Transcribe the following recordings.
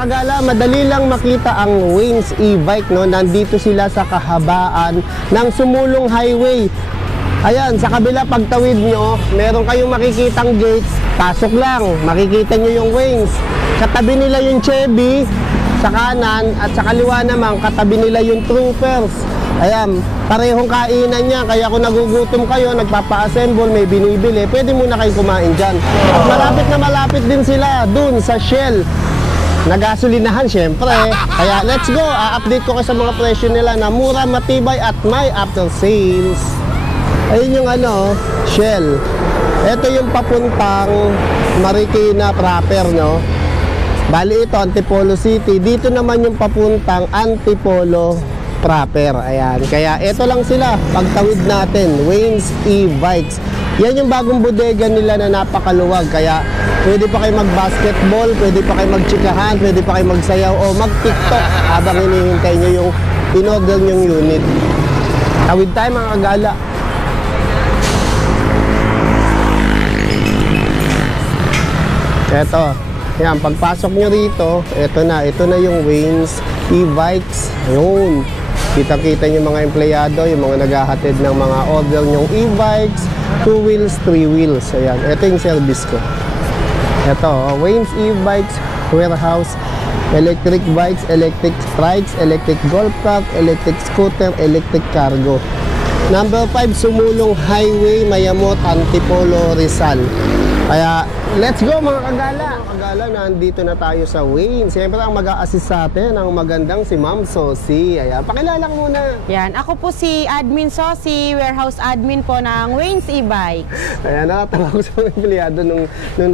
kagala, madali lang makita ang Waynes e-bike, no? Nandito sila sa kahabaan ng Sumulong Highway. Ayan, sa kabila pagtawid nyo, meron kayong makikitang gates, pasok lang, makikita nyo yung Waynes. Katabi nila yung Chevy sa kanan at sa kaliwa naman, katabi nila yung Troopers. Ayan, parehong kainan niya, kaya kung nagugutom kayo, nagpapa-assemble, may binibili, pwede muna kayo kumain dyan. At malapit na malapit din sila dun sa Shell. Nagasolinahan syempre. Kaya let's go, update ko kayo sa mga presyo nila na mura, matibay at may after sales. Ayun yung Shell. Ito yung papuntang Marikina proper, no? Bali ito, Antipolo City. Dito naman yung papuntang Antipolo proper. Ayan. Kaya ito lang sila, pagtawid natin, Waynes e-bikes. Yan yung bagong bodega nila na napakaluwag. Kaya pwede pa kayo mag-basketball, pwede pa kayo mag-chikahan, pwede pa kayo magsayaw o mag-tiktok habang hinihintay nyo yung in-order nyong unit. Tawid tayo mga kagala. Eto, yan, pagpasok nyo rito, ito na yung Waynes e-bikes. Ayun, kita-kita nyo mga empleyado, yung mga naghahatid ng mga order nyong e-bikes, 2 wheels, 3 wheels. Ayan, ito yung service ko. Ito, Waynes e-bikes, warehouse, electric bikes, electric trikes, electric golf cart, electric scooter, electric cargo. Number 5, Sumulong Highway, Mayamot, Antipolo, Rizal. Kaya, let's go mga kagala! Mga kagala, nandito na tayo sa Waynes. Siyempre, ang mag-a-assist sa atin, ang magandang si Ma'am Sosie. Ayan, pakilala ko muna. Yan, ako po si Admin Sosie, warehouse admin po ng Waynes e-bike. Ayan, nakatawa ko sa mga empleyado nung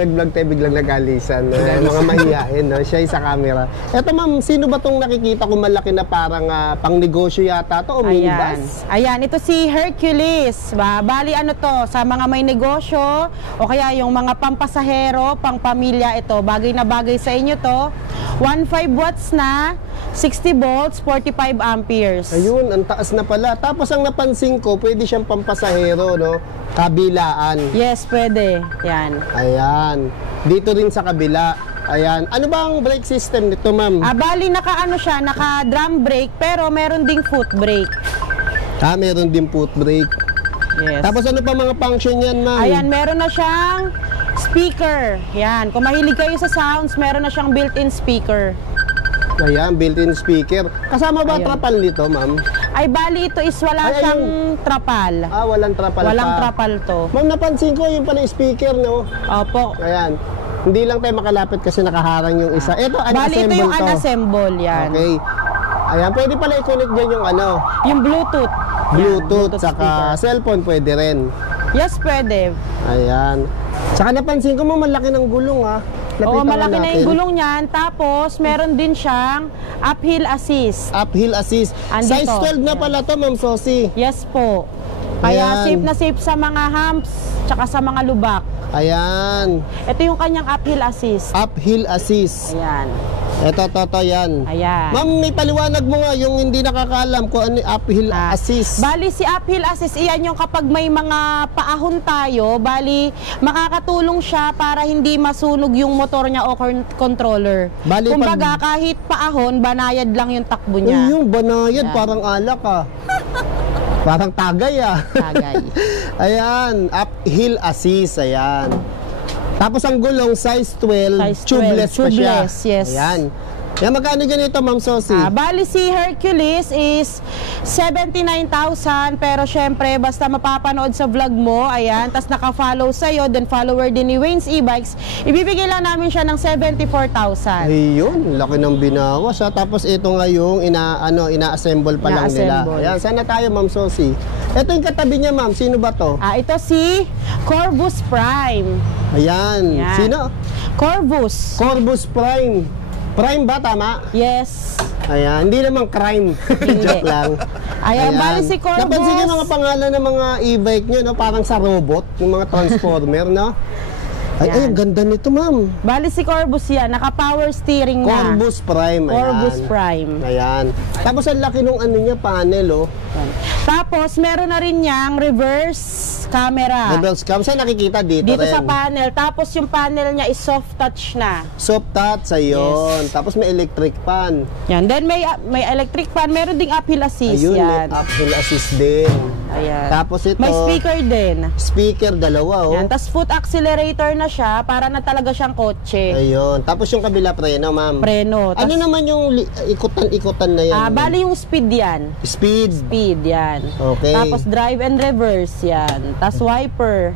nag-vlog tayo, biglang nag-alisan. No? Mga mahihain, no? Siya sa camera. Eto ma'am, sino ba tong nakikita ko malaki na parang pang negosyo yata to o minibus? Ayan, ito si Hercules. Bali ano to, sa mga may negosyo o kaya yung mga pampasahero, pang pamilya, ito bagay na bagay sa inyo to. 1.5 watts na, 60 volts, 45 amperes. Ayun, ang taas na pala. Tapos ang napansin ko, pwede siyang pampasahero, no? Kabilaan. Yes, pwede. Yan. Ayan. Dito rin sa kabila. Ayan. Ano ba ang brake system nito, ma'am? Bali siya, naka drum brake, pero meron ding foot brake. Meron din foot brake. Yes. Tapos ano pa mga function yan, ma'am? Ayan, meron na siyang speaker. Yan, kung mahilig kayo sa sounds, meron na siyang built-in speaker. Ayan, built-in speaker. Kasama ba trapal nito, ma'am? Ay, bali ito is wala siyang trapal. Walang trapal pa. Walang trapal to. Ma'am, napansin ko yung pala speaker, no? Opo. Ayan. Hindi lang tayo makalapit kasi nakaharang yung isa. Ito, unassemble to. Bali ito yung unassemble, yan. Okay. Ayan, pwede pala i-connect dyan yung yung Bluetooth. Bluetooth, yan, saka speaker. cellphone pwede rin. Yes, pwede. Ayan. Saka napansin ko mo, malaki ng gulong Oo, malaki na yung gulong niyan. Tapos, meron din siyang uphill assist. Uphill assist. Andito. Size 12 na pala to, Ma'am Sosie. Yes po. Kaya Ayan. safe na safe sa mga humps, tsaka sa mga lubak. Ayan. Ito yung kanyang uphill assist. Uphill assist. Ayan. Ito, yan. Ayan. Ma'am, may paliwanag mo nga yung hindi nakakaalam kung ano yung uphill assist. Bali, si uphill assist, iyan yung kapag may mga paahon tayo, bali, makakatulong siya para hindi masunog yung motor niya o controller. Bali, kumbaga, kahit paahon, banayad lang yung takbo niya. Ay, yung banayad, Ayan. parang alak Parang tagay Tagay. Ayan, uphill assist, ayan. Tapos ang gulong, size 12, tubeless pa siya. Yes. Ayan. Yan, magkano ganito, Ma'am Sosie? Bali si Hercules is 79,000, pero syempre basta mapapanood sa vlog mo, ayan, tas naka-follow sa'yo, then follower din ni Waynes e-bikes, ibibigay lang namin siya ng 74,000. Ayun, laki ng binawas Tapos ito nga yung ina-assemble pa lang nila. Ayan, sana tayo, Ma'am Sosie. Ito yung katabi niya, ma'am. Sino ba to? Ito si Corvus Prime. Ayan. Yan. Sino? Corvus. Corvus Prime. Prime ba, tama? Yes. Ayan, hindi naman crime. Joke lang. Ayan, bali si Corvus. Napansin yung mga pangalan ng mga e-bike nyo, no? Parang sa robot, yung mga transformer, no? Ay, Yan. ang ganda nito, ma'am. Bali si Corbus yan, naka-power steering na. Corbus Prime, ayan. Corbus Prime. Ayan. Tapos ang laki nung ano niya, panel, oh. Yan. Tapos meron na rin niyang reverse camera. Reverse cam. Saan nakikita dito Dito rin? sa panel. Tapos yung panel niya is soft touch na. Soft touch, ayun. Tapos may electric fan. Yan. Then may electric fan. Meron ding uphill assist. Ayun, yan. may uphill assist din. Ayan. Tapos ito, May speaker din. speaker, dalawa, oh. Yan. Tapos foot accelerator na siya para na talaga siyang kotse. Ayun. Tapos yung kabila preno, ma'am. Preno. Ano naman yung ikutan-ikutan na yan? Bali yung speed yan. Speed. Speed yan. Okay. Tapos drive and reverse yan. Tapos wiper.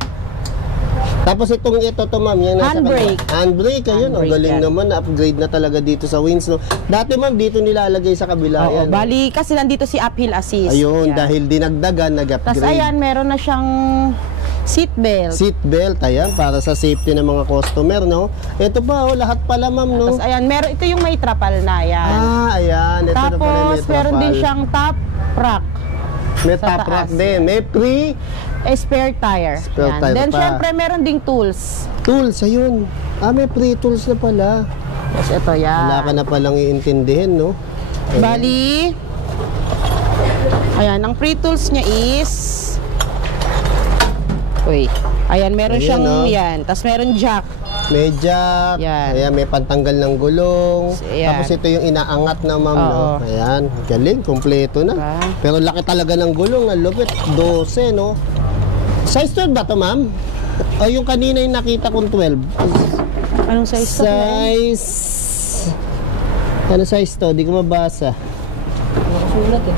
Tapos ito ma'am, yan nasa Handbrake. kanila. Handbrake, ayun. Ang Handbrake galing yan. naman, upgrade na talaga dito sa Wins, no. Dati ma'am, dito nilalagay sa kabila Oo, yan. no? bali kasi nandito si uphill assist. Ayun, Yan. dahil dinagdagan, nag-upgrade. Tapos ayan, meron na siyang seat belt. Seat belt, ayan, para sa safety ng mga customer, no. Ito pa, oh, lahat pala ma'am, no. Tapos ayan, meron ito yung may trapal na yan. Ayan. Ito na pala Tapos may meron din trapal. siyang top rack. May sa top taas. rack din. May free Spare tire. Spare Yan. tire Then pa. syempre meron ding tools. tools, ayun. May free tools na pala. Tapos ito yan. Wala ka na palang iintindihin, no. Ayan. Bali, ayan, ang free tools niya is, ayan, meron Ayan, siyang, oh. yan, tapos meron jack. May jack, Yan. ayan, may pantanggal ng gulong. Ayan. Tapos ito yung inaangat na ma'am, no? Oo. Ayan, galing, kompleto na. Diba? Pero laki talaga ng gulong, ang lupit, 12, no? Size 12 ba to, ma'am? O yung kanina yung nakita kong 12? Anong size to? Size... Ano size to? Di ko mabasa. Nakasulat eh.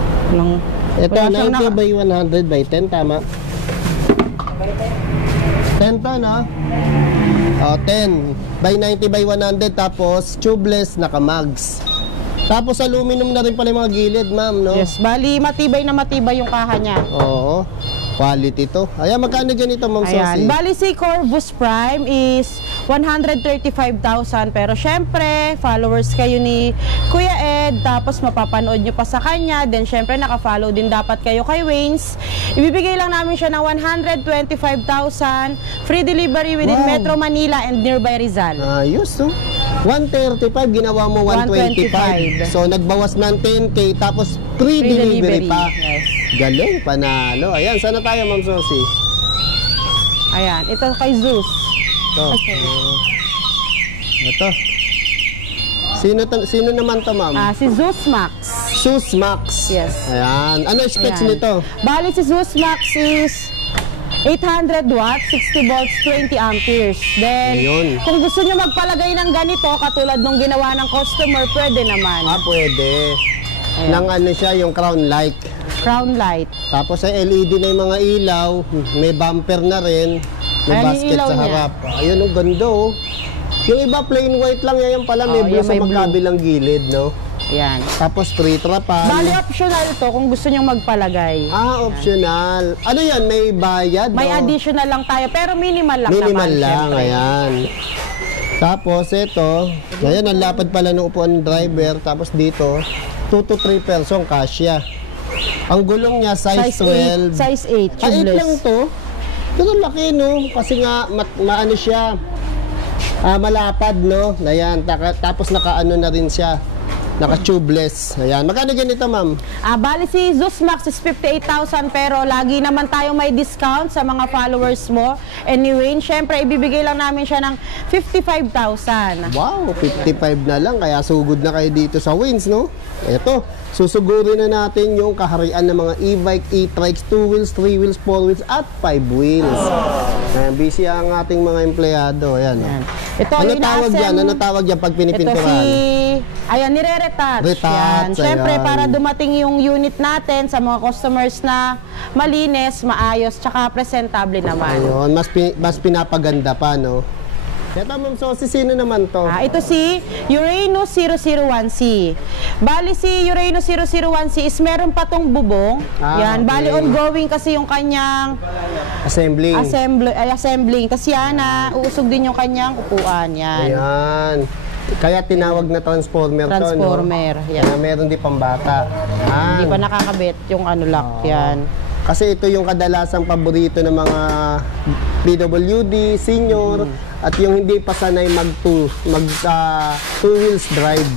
Ito, Wala siyang 90 by 100 by 10, tama? 10 to, no? 10 by 90 by 100, tapos tubeless, naka-mags. Tapos aluminum na rin pala yung mga gilid, ma'am, no? Yes, bali matibay na matibay yung kaha niya. Oo. Quality to. Ayan, magkano ganito, ma'am Sosi? Ayan, bali si Corvus Prime is 135,000, pero syempre, followers kayo ni Kuya Ed, tapos mapapanood nyo pa sa kanya, then syempre naka-follow din dapat kayo kay Waynes. Ibibigay lang namin siya ng 125,000, free delivery within Wow. Metro Manila and nearby Rizal. Ayos, no? 135, ginawa mo 125. 125. So, nagbawas ng 10K, tapos free delivery pa. Yes. Galing, panalo. Ayan, sana tayo, ma'am Sosi? Ayan, ito kay Zeus. Ito. Okay. Ito. Sino naman to, ma'am? Si Zeus Max. Sus Max. Yes. Ayan. Ano specs Ayan. nito? Bali si Zeus Max is 800 watts, 60 volts, 20 amperes. Then, Ayun. kung gusto nyo magpalagay ng ganito, katulad nung ginawa ng customer, pwede naman. Pwede. Ayan. Nang ano siya, yung crown light. Crown light. Tapos ay LED na yung mga ilaw. May bumper na rin. May Ayan yung basket ilaw sa niya. harap. Ayun, ang ganda, oh. Yung iba plain white lang yan pala. May Oh, blue yan, sa may blue. magkabilang gilid, no? Ayan. Tapos free trapan. Bali, optional to kung gusto nyo magpalagay. Optional. Ano yan? May bayad, May no? additional lang tayo, pero minimal lang Minimal naman. lang, syempre. ayan. Tapos ito, ayan, ang lapad pala ng upuan ng driver. Tapos dito, 2 to 3 person, kasya. Ang gulong niya, size 12. 8. Size 8, 8 tubeless. lang to. Pero laki, no? Kasi nga, maano siya, malapad, no? Ayan, tapos naka-ano na rin siya. Naka-tubeless. Ayan. Magkano ganito, ma'am? Bali si Zeus Max is 58,000, pero lagi naman tayo may discount sa mga followers mo. Anyway, syempre, ibibigay lang namin siya ng 55,000. Wow, 55 na lang. Kaya sugod na kayo dito sa Wins, no? Ito, susugurin na natin yung kaharian ng mga e-bike, e-trikes, 2 wheels, 3 wheels, 4 wheels, at 5 wheels. Ayan, busy ang ating mga empleyado. Ayan. Yan. Ito, Ano yung tawag Asem- dyan? Ano tawag dyan pag Ito pinipinturahan? ayan, nire-retouch. Retouch, Yan. Syempre, ayan. para dumating yung unit natin sa mga customers na malinis, maayos, tsaka presentable naman. Ayun, mas pinapaganda pa, no? Ito, ma'am Sosi, sino naman to? Ito si Uranus 001C. Bali si Uranus 001C is meron pa tong bubong. Yan, bali okay. ongoing kasi yung kanyang Assembling. assembling. Tapos yan, uusog din yung kanyang upuan. Yan. Ayan. Kaya tinawag na transformer, Transformer, to, no? yan. Kaya meron din pambata. Hindi pa nakakabit yung lock. Yan. Kasi ito yung kadalasang paborito ng mga PWD, senior, at yung hindi pa sanay two wheels drive.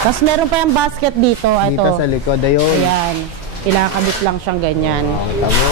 Tapos meron pa yung basket dito. Dito Ito. sa likod, ayun. Ayan. Ilakabit lang siyang ganyan. Tama.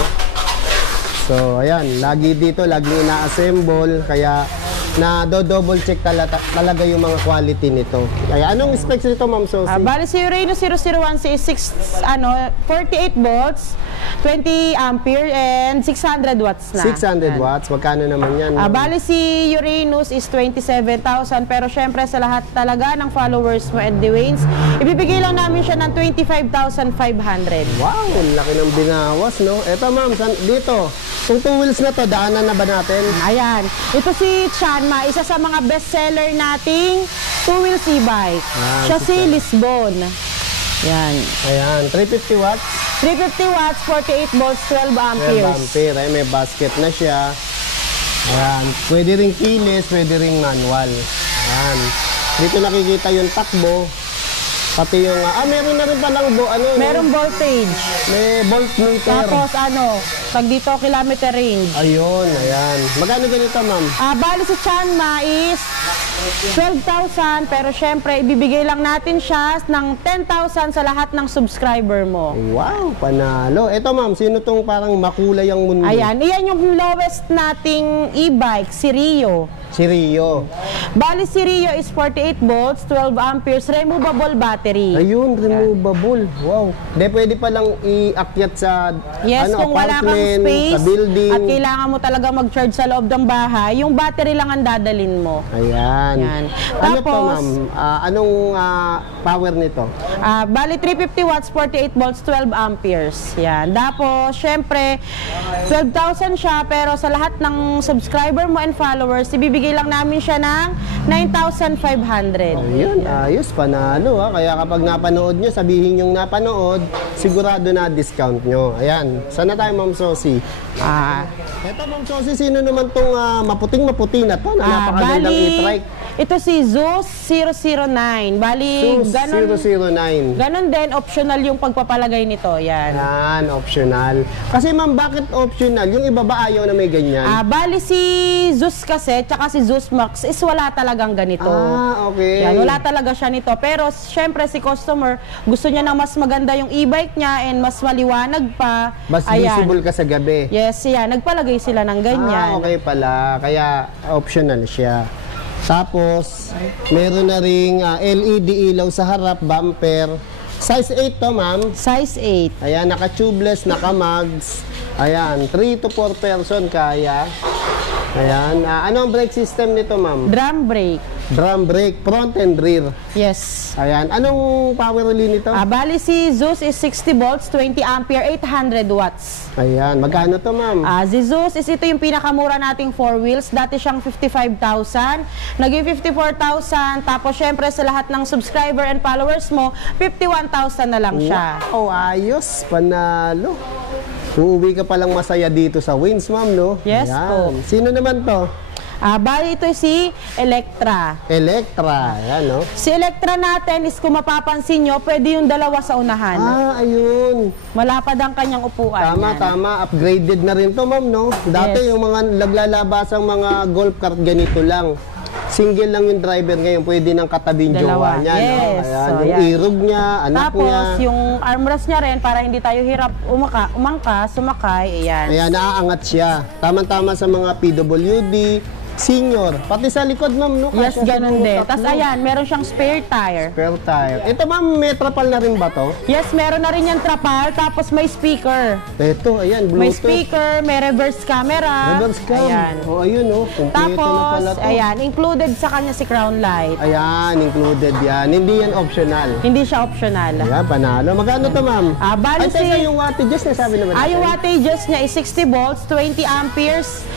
So, ayan, lagi dito, lagi ina-assemble, kaya na-double check talaga yung mga quality nito. Kaya anong specs nito, Ma'am Sophie? Bali si Uranus 001 is 48 volts, 20 ampere, and 600 watts na. 600 watts, magkano naman yan? Bali si Uranus is 27,000, pero syempre sa lahat talaga ng followers mo at the Waynes, ibibigay lang namin siya ng 25,500. Wow, ang laki ng binawas, no? Eto, Ma'am, dito, kung 2 wheels na to, daanan na ba natin? Ayan. Ito si Chanma, isa sa mga bestseller nating 2 wheels e-bike. Siya si Lisbon. Yan. Ayan, 350 watts. 350 watts, 48 volts, 12 amperes. 12 ampere, ay may basket na siya. Ayan, pwede ring keyless, pwede ring manual. Ayan. Dito nakikita yung takbo. Pati yung, meron na rin palang, Merong voltage. may voltmeter. Tapos tag dito, kilometer range. Ayun, ayan. Magkano ganito, Ma'am? Bali si Chanma is 12,000, pero syempre, ibibigay lang natin siya ng 10,000 sa lahat ng subscriber mo. Wow, panalo. Ito, Ma'am, sino tong parang makulay ang mundo? Ayan, iyan yung lowest nating e-bike, si Rio. Si Rio. Bali si Rio is 48 volts, 12 amperes, removable battery. Ayun, removable. Wow. De, pwede palang iakyat sa Yes, kung wala kang apartment, space sa building. at kailangan mo talaga mag-charge sa loob ng bahay, yung battery lang ang dadalin mo. Ayan. Yan. Ano to, Tapos, Ma'am? Anong power nito? Bali 350 watts, 48 volts, 12 amperes. Yan. Tapos, syempre, 12,000 siya, pero sa lahat ng subscriber mo and followers, ibibigay lang namin siya ng 9,500. Ayun, ayos, panalo ha. Kaya kapag napanood nyo, sabihin yung napanood, sigurado na discount nyo. Ayan. Sana tayo, Ma'am Sophie? Eto, Ma'am Sophie, sino naman tong maputing-maputi na to na napakagandang e-trike? Ito si Zeus 009. Bali, Zeus ganun, 009. ganun din, optional yung pagpapalagay nito. Yan. Yan, optional. Kasi, Ma'am, bakit optional? Yung iba ba ayaw na may ganyan? Bali si Zeus kasi, tsaka si Zeus Max is wala talagang ganito. Okay. Yan, wala talaga siya nito. Pero, syempre, si customer, gusto niya na mas maganda yung e-bike niya and mas maliwanag pa. Mas visible ka sa gabi. Yes, yan. Nagpalagay sila ng ganyan. Okay pala. Kaya, optional siya. Tapos, meron na ring LED ilaw sa harap, bumper. Size 8 to, Ma'am. Size 8. Ayan, naka-tubeless, naka-mags. Ayan, 3 to 4 person kaya. Ayan, ano ang brake system nito, Ma'am? Drum brake. Drum brake, front and rear. Yes. Ayan, anong power relay nito? Bali si Zeus is 60 volts, 20 ampere, 800 watts. Ayan, magkano to, Ma'am? Si Zeus is ito yung pinakamura nating 4 wheels. Dati siyang 55,000. Naging 54,000. Tapos syempre sa lahat ng subscriber and followers mo, 51,000 na lang siya. Wow, ayos, panalo. Uuwi ka palang masaya dito sa Waynes, Ma'am, no? Yes po. Sino naman to? Bali ito si Electra. Electra, yan, no? Si Electra natin is kung mapapansin nyo, pwede yung dalawa sa unahan. Ayun. Malapad ang kanyang upuan. Tama, yan. tama. Upgraded na rin to, Ma'am, no? Dati Yes. yung mga naglalabasang mga golf cart ganito lang. Single lang yung driver ngayon, pwede nang katabing jowa Dalawa. niya, no? Yes. Ayan, So, yung yan. irog niya, anak Tapos, niya. yung armrest niya rin, para hindi tayo hirap umangka, sumakay, ayan. Ayan, naaangat siya. Tama-tama sa mga PWD, senior. Pati sa likod, Ma'am, no? Yes, Kasya sa ganun mga din. tatlo. Tapos ayan, meron siyang spare tire. Spare tire. Ito, Ma'am, may trapal na rin ba to? Yes, meron na rin yung trapal, tapos may speaker. Ito, ayan, Bluetooth. May speaker, may reverse camera. Reverse cam. Ayan. Oh, ayun, oh. Kompleto na Tapos, pala to. ayan, included sa kanya si crown light. Ayan, included yan. Hindi yan optional. Hindi siya optional. Ayan, panalo. Magkano to, Ma'am? Bali Ay, teka, yung wattages na sabi naman. yung wattages niya is 60 volts, 20 amperes,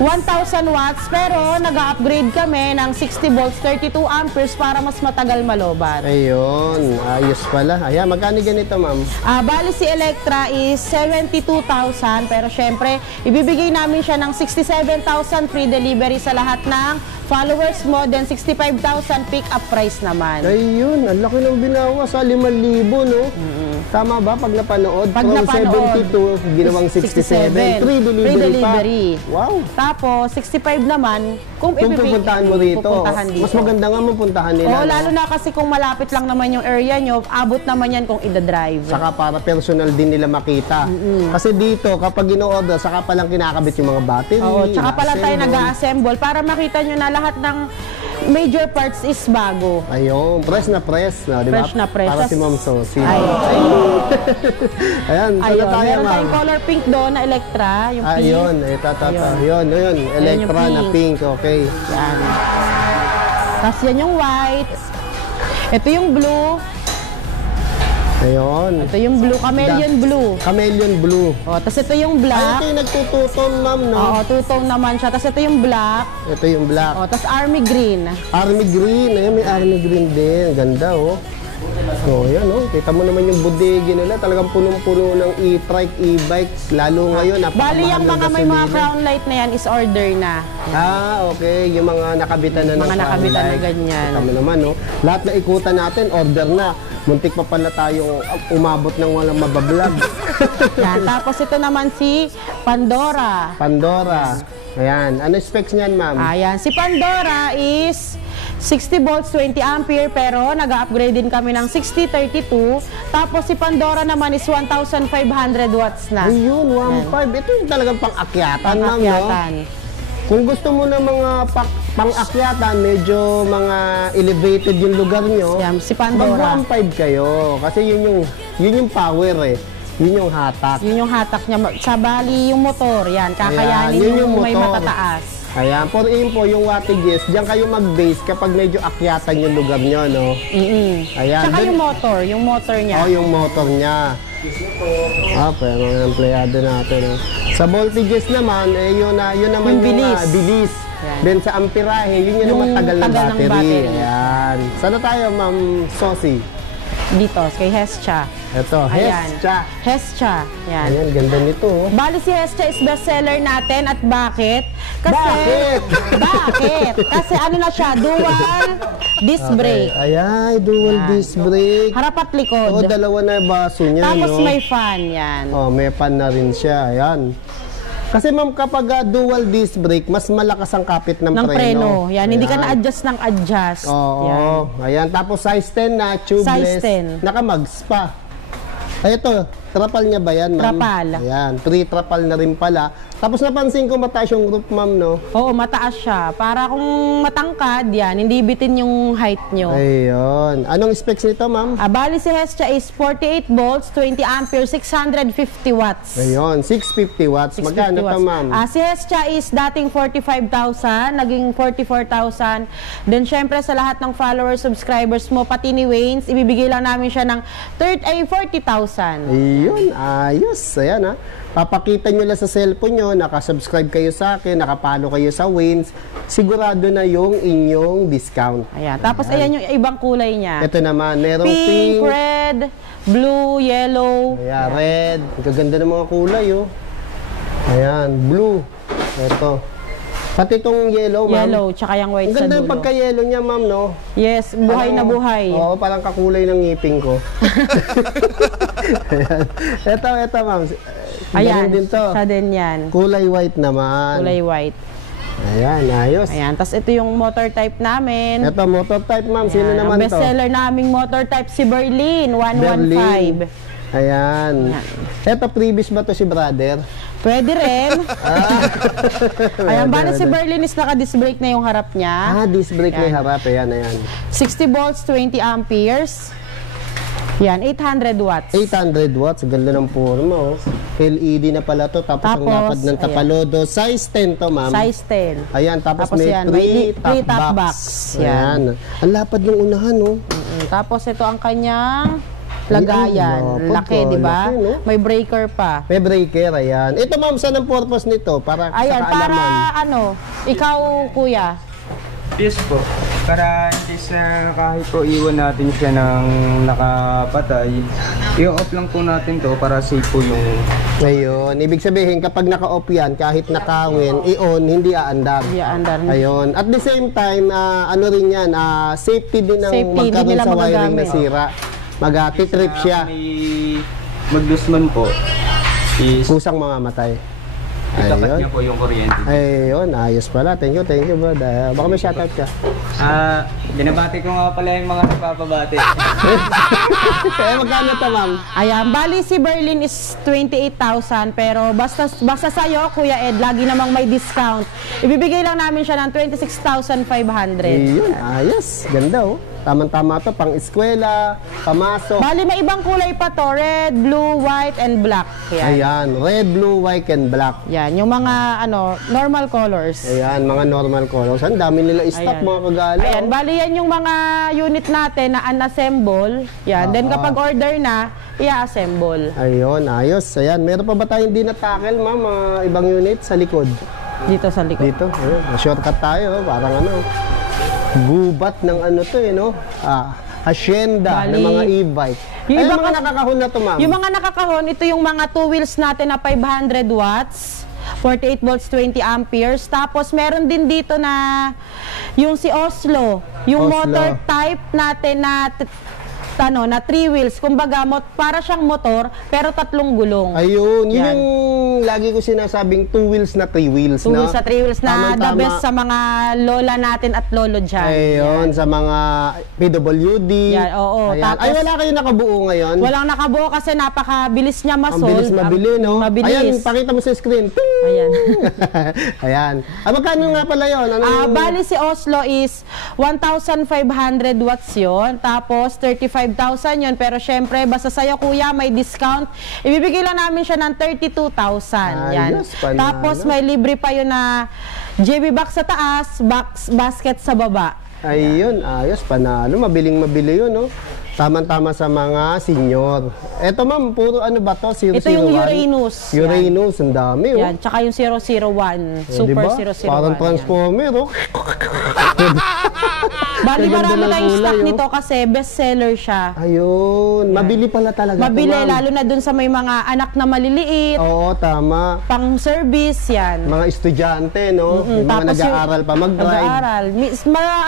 1,000 watts, pero nag-upgrade kami ng 60 volts, 32 amperes para mas matagal malobat. Ayun, ayos pala. Ayan, magkano ganito, Ma'am? Bali si Electra is 72,000, pero syempre, ibibigay namin siya ng 67,000 free delivery sa lahat ng followers mo, then 65,000 pick-up price naman. Ayun, ang laki ng binawas. 5,000, no? Tama ba pag napanood? Pag From napanood, 72, ginawang 67. Free delivery pa. Wow. Tapos, 65 naman kung pupuntahan mo rito. pupuntahan dito. Mas maganda nga mapuntahan nila. Oo, lalo na kasi kung malapit lang naman yung area nyo, abot naman yan kung ida-drive. Saka para personal din nila makita. Kasi dito, kapag ino-order, saka palang kinakabit yung mga battery. Oo, tsaka pala tayo assemble. nag-a-assemble para makita nyo na lahat ng major parts is bago. Ayun, press na press. No, diba? Fresh na press. Para si Ma'am Sosie. Ayan, Ayun, tayo, meron ma'am. tayong color pink doon na Electra, yung pink. Ayun, yun. Electra yung na pink, okay. Yan. Tapos yan yung white. Ito yung blue. Ayun. Ito yung blue, chameleon blue. Chameleon blue. O, tapos ito yung Ay, black. ito yung nagtututon, ma'am, no? Oo, two-tone naman siya. Tapos ito yung black. Ito yung black. O, tapos army green. Army green. Ayun, may army green din. Ganda, oh. So, yan, oh. Kita mo naman yung bodega nila. Talagang punong-puno ng e-trike, e-bikes. Lalo ngayon, Bali, yung mga may mga crown light na yan is order na. Ah, okay. Yung mga nakabitan na ng Mga nakabitan na light. ganyan. Kita mo naman, no? Lahat na ikutan natin, order na. Muntik pa pala tayong umabot ng walang mabablog. Yan. Tapos ito naman si Pandora. Pandora. Ayan. Ano specs niyan, ma'am? Ayan. Si Pandora is 60 volts, 20 ampere, pero nag-upgrade din kami ng 6032. Tapos si Pandora naman is 1,500 watts na. Ayun, 1.5. Ito yung talagang pang-akyatan, ma'am, no? Pang-akyatan. Kung gusto mo ng mga pang-akyatan, medyo mga elevated yung lugar nyo, Yan, si Pandora. mag 1.5 kayo. Kasi yun yung power eh. Yun yung hatak. Yun yung hatak niya. Sa bali, yung motor, yan. Kakayanin Ayan, yun yung, yung may motor. matataas. Ayan, for info, yung wattages, diyan kayo mag-base kapag medyo akyatan yung lugar nyo, no? Ayan. Tsaka dun- yung motor niya. Oh, yung motor niya. Pero mga empleyado natin. Eh. Sa voltages naman, yun naman Yung bilis. bilis. Yan. Then sa amperahe, yun Yung naman tagal ng tagal ng battery. battery. Ayan. Sana tayo, Ma'am Sosie? Dito, kay Hescha. Ito, Ayan. Hescha. Hescha. Yan. Ayan, ganda nito. Oh. Bali si Hescha is bestseller natin at bakit? Kasi, Bakit? Bakit? Kasi ano na siya, dual disc brake. Ayan, dual Yan. disc brake. Harap at likod. Oo, dalawa na yung baso niya, Tapos no? may fan yan. Oh, may pan na rin siya. Ayan. Kasi ma'am, kapag dual disc brake, mas malakas ang kapit ng Ng preno. Yan, hindi ka Ayan. na-adjust ng adjust. Oo. Yan. Ayan. Tapos size 10 na, tubeless. Size 10. Naka-mags pa. Ay, ito. Trapal niya ba yan, ma'am? Trapal. Ayan. 3 trapal na rin pala. Tapos napansin ko mataas yung roof, ma'am, no? Oo, mataas siya. Para kung matangkad, yan, hindi bitin yung height nyo. Ayun. Anong specs nito, ma'am? Bali si Hescha is 48 volts, 20 ampere, 650 watts. Ayun. 650 watts. 650 Magkano to, watts. ma'am? Si Hescha is dating 45,000, naging 44,000. Then syempre sa lahat ng followers, subscribers mo, pati ni Waynes, ibibigay lang namin siya ng 40,000. Ayun, ayos. Ayan, ha. Papakita nyo lang sa cellphone nyo, nakasubscribe kayo sa akin, nakapalo kayo sa Waynes, sigurado na yung inyong discount. Ayan. Tapos ayan yung ibang kulay niya. Ito naman, merong Pink, pink, red, blue, yellow. ayan, red. Ang gaganda ng mga kulay, oh. Ayan, blue. Ito. Pati itong yellow, ma'am. Yellow, tsaka yung white Ang sa ganda yung dulo. pagka-yellow niya, ma'am, no? Yes, buhay na buhay. Oo, parang kakulay ng ngipin ko. Ayan. Ito, ma'am. Ayan, Ganun din to. siya din yan. Kulay white naman. Kulay white. Ayan, ayos. Ayan, tapos ito yung motor type namin. Ito, motor type, ma'am. Sino Ayan, naman ang to? bestseller naming motor type si Berlin, 115. Ayan. Ayan. Ito, previous ba to si brother? Pwede rin. Ayan, bali si Berlin is naka-disc brake na yung harap niya. Disc brake na Ayan. yung harap. Ayan. 60 volts, 20 amperes. Yan, 800 watts. 800 watts. Ganda ng forma, oh. LED na pala to. Tapos ang Tapos, lapad ng tapalodo. Size 10 to, ma'am. Size 10. Ayan, tapos, Tapos may yan, 3 may top, three top box. box. Ayan. Ang lapad ng unahan, oh. Tapos ito ang kanyang lagayan. Ay, Laki, lapad, di ba? laki, no? May breaker pa. May breaker, ayan. Ito, ma'am, saan ang purpose nito? Para Ayan, sa para kaalaman. ano, ikaw, kuya. Yes po. Para hindi sa kahit po iwan natin siya ng nakapatay, i-off lang po natin to para safe po yung... Ayun. Ibig sabihin, kapag naka-off yan, kahit nakawin, i-on, hindi aandar. Hindi aandar. Ayun. At the same time, ano rin yan, safety din ang Safety, hindi magkaroon nila sa wiring na magagamit. sira. Mag-trip siya. May mag-Guzman po is Kusang mamamatay. itapat Ayun. niya po yung kuryente. Ayun, ayos pala. Thank you, bro. Baka may shoutout ka. Binabati ko nga pala yung mga nagpapabati. Magkano to, ma'am? Ayan, bali si Berlin is 28,000 pero basta sa'yo, Kuya Ed, lagi namang may discount. Ibibigay lang namin siya ng 26,500. Ayun, ayos. Ganda, oh. Tama-tama to, pang eskwela, pamasok. Bali, may ibang kulay pa to. Red, blue, white, and black. Yan. Ayan, red, blue, white, and black. Yan, yung mga normal colors. Ayan, mga normal colors. Ang dami nila stock, Ayan. mga kagala. Ayan, oh. bali yan yung mga unit natin na unassemble. Yan, then kapag order na, i-assemble. Ayun, ayos. Ayan, meron pa ba tayong di na-tackle, ma'am? Mga ibang unit sa likod? Dito sa likod. Dito, ayun. Shortcut tayo, oh. Parang gubat ng to, no? Hacienda ng Bali, mga e-bike. yung Ay, ibang mga nakakahon na to, ma'am. Yung mga nakakahon, ito yung mga 2 wheels natin na 500 watts. 48 volts, 20 amperes. Tapos, meron din dito na yung si Oslo. Yung Oslo. motor type natin na 3 wheels. Kumbaga, para siyang motor, pero 3 gulong. Ayun, yun Yan. yung lagi ko sinasabing 2 wheels na 3 wheels. 2 wheels sa 3 wheels na the Tama-tama. best sa mga lola natin at lolo dyan. Ayun, sa mga PWD. Yan, oo. Ayan. Tapos, Ay, wala kayo nakabuo ngayon? Walang nakabuo kasi napakabilis niya Ang ma-solve. bilis mabili, no? Mabilis. Ayan, pakita mo sa screen. Ting! Ayan. Ayan. Magkano nga pala yun? Ano yung- Bali si Oslo is 1,500 watts yun. Tapos 35,000 yun. Pero syempre, basta sa'yo kuya, may discount. Ibibigay lang namin siya ng 32,000. Yan. Ayos, panalo. Tapos may libre pa yun na JB box sa taas, basket sa baba. Ayun, ayos, panalo. Mabiling-mabili yun, no? Tama-tama sa mga senior. Eto, ma'am, puro ano ba to? 001? Ito yung Uranus. Yan. Uranus, ang dami, oh. Yan. Tsaka yung 001. Super Diba? 001. Parang yan. transformer, oh. Bali Ganda marami ng tayong kulay, stock oh. nito kasi bestseller siya. Ayun, mabili pala talaga. to, Mabili, ma'am. lalo na dun sa may mga anak na maliliit, Oo, tama. pang service, yan. Mga estudyante, no? Yung mga nag-aaral pa mag-drive. Nag-aaral.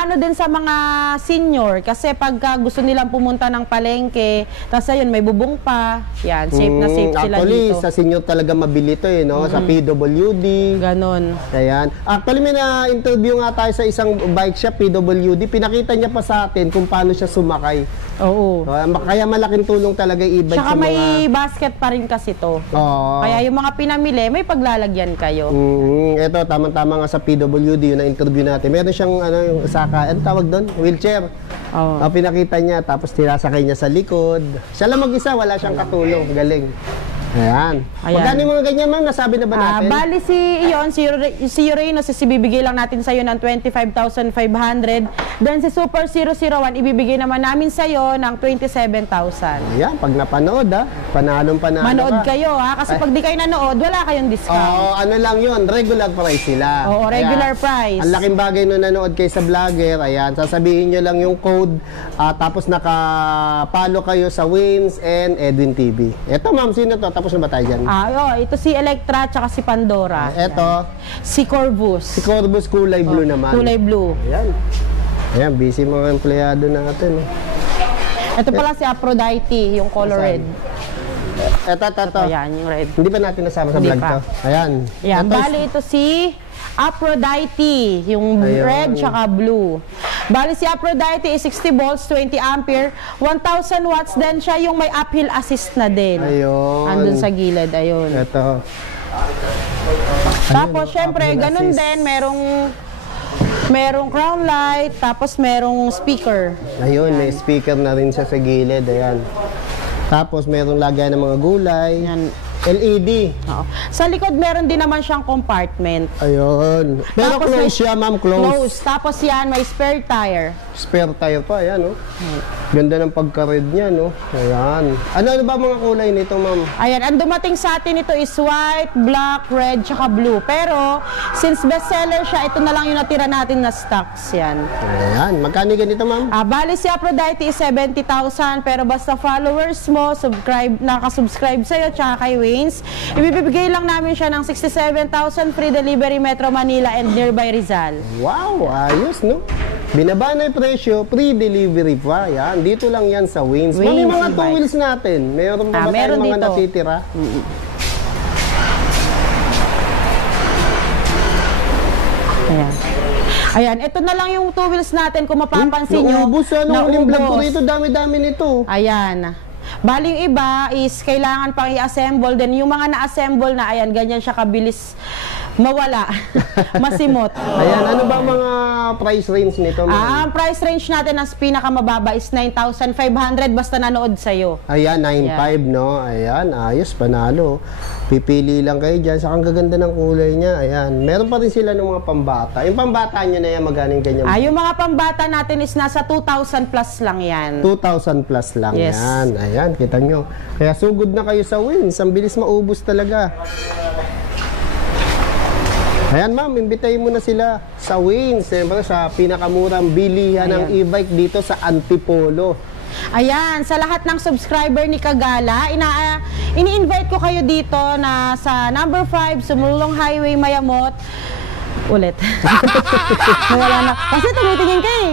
Ano din sa mga senior, kasi pagka gusto nilang pumunta ng palengke, tapos ayun, may bubong pa, yan, safe na safe sila Actually, dito. sa senior talaga mabili to, no? Sa PWD. Ganon. Ayan. Actually, may na-interview nga tayo sa isang bike shop, PWD. Pinakita niya pa sa atin kung paano siya sumakay. Oo. Kaya malaking tulong talaga yung e-bike Tsaka sa mga... may basket pa rin kasi to. Oo. Kaya yung mga pinamili, may paglalagyan kayo. Ito, tamang-tama nga sa PWD, yung na-interview natin. Meron siyang, yung saka, ano tawag doon? Wheelchair. Oo. Pinakita niya, tapos tinasakay niya sa likod. Siya lang mag-isa, wala siyang katulong. Galing. Ayan. Ayan. Magkano yung mga ganyan, ma'am? Nasabi na ba natin? Bali si Uranus, ibibigay lang natin sa'yo ng 25,500. Then si Super 001, ibibigay naman namin sa'yo ng 27,000. Ayan, pag napanood, panalong panalo Manood ka. kayo kasi pag di kayo nanood, wala kayong discount. Oo, ano lang yun, regular price sila. Oo, regular price. Ang laking bagay nung nanood kayo sa vlogger, ayan, sasabihin nyo lang yung code, tapos naka-follow kayo sa Wins and Edwin TV. Eto, ma'am, sino to? Tapos na ba tayo dyan? Ito si Electra tsaka si Pandora. Eto, Si Corvus. si Corvus kulay blue naman. Kulay blue. Ayan. Ayan, busy mga empleyado natin. Ito pala si Aphrodite, yung color red. Eto. Ayan, yung red. Hindi ba natin nasama sa Hindi vlog pa. to? Ayan. Yan, Eto, bali ito si Aphrodite, yung Ayun. red tsaka blue. Bali si Aphrodite is 60 volts, 20 ampere, 1,000 watts din siya, yung may uphill assist na din. Ayun. Andun sa gilid, ayun. Eto. Tapos, syempre, uphill ganun assist. din, merong crown light, tapos merong speaker. Ayun, may speaker na rin siya sa gilid. Ayan. Tapos, merong lagyan ng mga gulay. Yan. LED. Oo. Sa likod, meron din naman siyang compartment. Ayun. Pero Tapos close may- siya, ma'am. Close. Tapos yan, may spare tire. Spare tire pa. Ayan, oh. Ganda ng pagka-red niya, no? Ayan. Ano ba mga kulay nito, ma'am? Ayan, ang dumating sa atin ito is white, black, red, tsaka blue. Pero, since bestseller siya, ito na lang yung natira natin na stocks yan. Ayan. Magkano ganito, ma'am? Bali si Aphrodite is 70,000, pero basta followers mo, nakasubscribe sa'yo, tsaka kay Waynes, ibibigay lang namin siya ng 67,000 free delivery Metro Manila and nearby Rizal. Wow, ayos, no? Binaba na yung presyo, free delivery pa. Yan, dito lang yan sa Wins. May Wins mga two e-bike. wheels natin. Meron pa ba meron tayong mga dito. natitira? Ayan. Ayan, ito na lang yung two wheels natin kung mapapansin nyo. Naubos nung huling vlog ko naubos. rito, dami-dami nito. Ayan. Bali yung iba is kailangan pang i-assemble. Then yung mga na-assemble na, ayan, ganyan siya kabilis mawala. Masimot. Ayan, ano ba mga price range nito? Ang price range natin as pinakamababa is 9,500 basta nanood sa'yo. Ayan, 9.5, no? Ayan, ayos, panalo. Pipili lang kayo dyan. Saka ang gaganda ng kulay niya. Ayan, meron pa rin sila ng mga pambata. Yung pambata nyo na yan, magaling ganyan. Yung mga pambata natin is nasa 2,000 plus lang yan. 2,000 plus lang Yes. yan. Ayan, kita nyo. Kaya sugod na kayo sa Wins. Ang bilis maubos talaga. Ayan ma'am, imbitahin mo na sila sa Wins. Siyempre sa pinakamurang bilihan ng e-bike dito sa Antipolo. Ayan, sa lahat ng subscriber ni Kagala, ini-invite ko kayo dito na sa number 5, Sumulong Highway, Mayamot. Ulit. Wala na. Kasi tumitingin ka eh.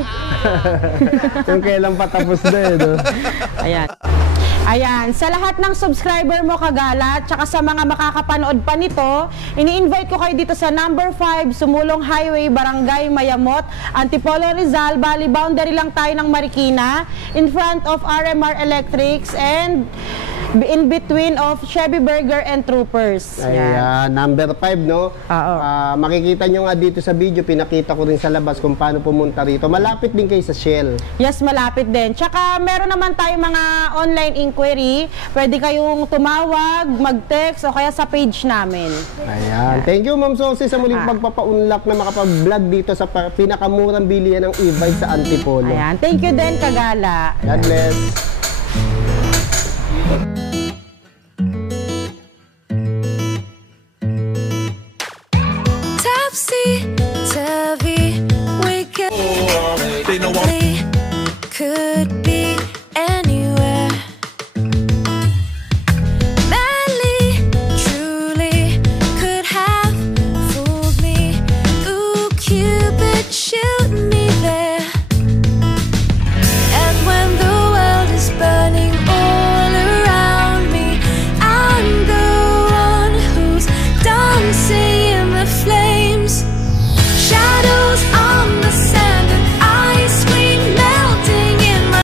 Kung kailan patapos na eh, no? Ayan. Ayan, sa lahat ng subscriber mo Kagala, tsaka sa mga makakapanood pa nito, ini-invite ko kayo dito sa number 5, Sumulong Highway, Barangay Mayamot, Antipolo, Rizal. Bali, boundary lang tayo ng Marikina, in front of RMR Electrics and in between of Chevy Burger and Troopers. Ayan, number 5, no? Oo. Makikita nyo nga dito sa video, pinakita ko rin sa labas kung paano pumunta rito. Malapit din kayo sa Shell. Yes, malapit din. Tsaka meron naman tayong mga online inquiry. Pwede kayong tumawag, mag-text o kaya sa page namin. Ayan. Thank you, Ma'am Sosi, sa muling pagpapaunlak na makapag-vlog dito sa pinakamurang bilihan ng e-bike sa Antipolo. Ayan. Thank you din, Kagala. God bless.